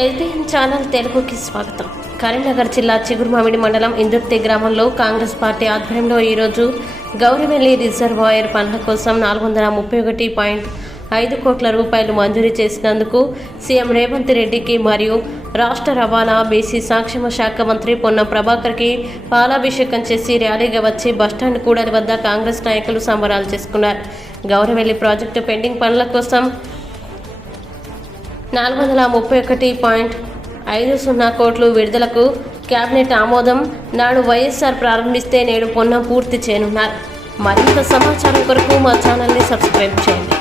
ఎల్టీఎన్ channel తెలుగుకి స్వాగతం. కరీంనగర్ జిల్లా చిగురుమామిడి మండలం ఇందుర్తి గ్రామంలో కాంగ్రెస్ పార్టీ ఆధ్వర్యంలో ఈరోజు గౌరవెల్లి రిజర్వాయర్ పనుల కోసం నాలుగు వందల ముప్పై ఒకటి పాయింట్ ఐదు కోట్ల రూపాయలు మంజూరు చేసినందుకు సీఎం రేవంత్ రెడ్డికి మరియు రాష్ట్ర రవాణా బీసీ సంక్షేమ శాఖ మంత్రి పొన్నం ప్రభాకర్కి పాలాభిషేకం చేసి ర్యాలీగా వచ్చి బస్టాండ్ కూడలి వద్ద కాంగ్రెస్ నాయకులు సంబరాలు చేసుకున్నారు. గౌరవెల్లి ప్రాజెక్టు పెండింగ్ పనుల కోసం నాలుగు వందల ముప్పై ఒకటి పాయింట్ ఐదు సున్నా కోట్లు విడుదలకు కేబినెట్ ఆమోదం. నాడు వైఎస్ఆర్ ప్రారంభిస్తే నేడు పొన్నం పూర్తి చేయనున్నారు. మరింత సమాచారం కొరకు మా ఛానల్ని సబ్స్క్రైబ్ చేయండి.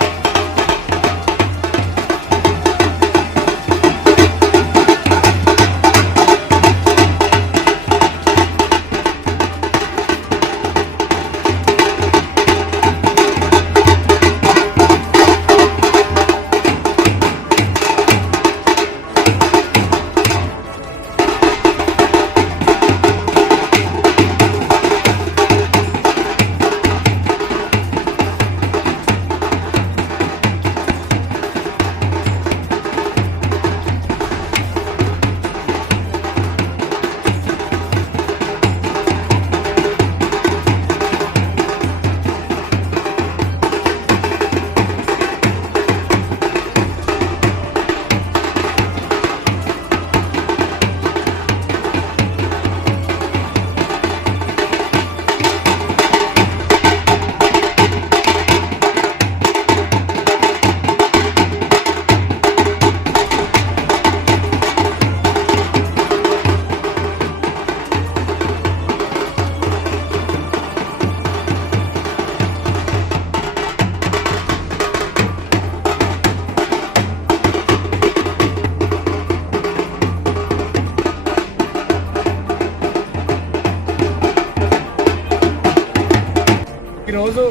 ఈరోజు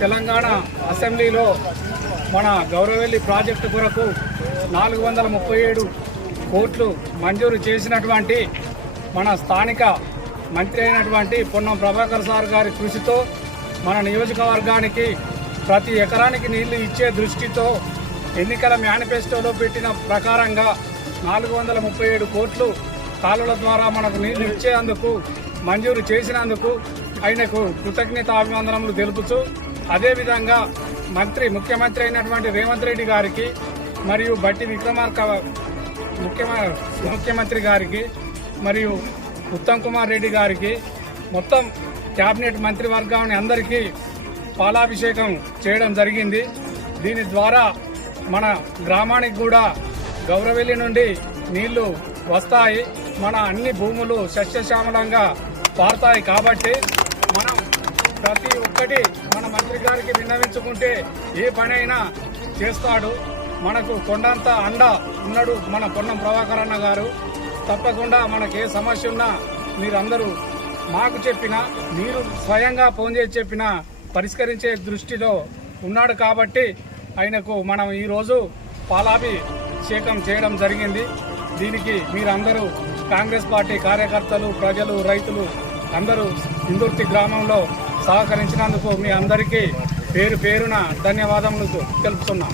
తెలంగాణ అసెంబ్లీలో మన గౌరవెల్లి ప్రాజెక్టు కొరకు నాలుగు వందల ముప్పై ఏడు కోట్లు మంజూరు చేసినటువంటి మన స్థానిక మంత్రి అయినటువంటి పొన్నం ప్రభాకర్ సార్ గారి కృషితో మన నియోజకవర్గానికి ప్రతి ఎకరానికి నీళ్ళు ఇచ్చే దృష్టితో ఎన్నికల మేనిఫెస్టోలో పెట్టిన ప్రకారంగా నాలుగు వందల ముప్పై ఏడు కోట్లు కాలువల ద్వారా మనకు నీళ్ళు ఇచ్చేందుకు మంజూరు చేసినందుకు ఆయనకు కృతజ్ఞత అభివందనములు తెలుపుతూ అదేవిధంగా మంత్రి ముఖ్యమంత్రి అయినటువంటి రేవంత్ రెడ్డి గారికి మరియు బట్టి విక్రమార్క ముఖ్యమ ముఖ్యమంత్రి గారికి మరియు ఉత్తమ్ కుమార్ రెడ్డి గారికి మొత్తం క్యాబినెట్ మంత్రివర్గాన్ని అందరికీ పాలాభిషేకం చేయడం జరిగింది. దీని ద్వారా మన గ్రామానికి కూడా గౌరవెల్లి నుండి నీళ్ళు వస్తాయి. మన అన్ని భూములు సస్యశ్యామలంగా పారుతాయి కాబట్టి మనం ప్రతి ఒక్కటి మన మంత్రి గారికి విన్నవించుకుంటే ఏ పనైనా చేస్తాడు. మనకు కొండంత అండ ఉన్నాడు మన పొన్నం ప్రభాకర్ అన్న గారు. తప్పకుండా మనకు ఏ సమస్య ఉన్నా మీరందరూ మాకు చెప్పినా మీరు స్వయంగా ఫోన్ చేసి చెప్పినా పరిష్కరించే దృష్టిలో ఉన్నాడు కాబట్టి ఆయనకు మనం ఈరోజు పాలాభిషేకం చేయడం జరిగింది. దీనికి మీరందరూ కాంగ్రెస్ పార్టీ కార్యకర్తలు ప్రజలు రైతులు అందరూ ఇందుర్తి గ్రామంలో సహకరించినందుకు మీ అందరికీ పేరు పేరున ధన్యవాదములు తెలుపుతున్నాం.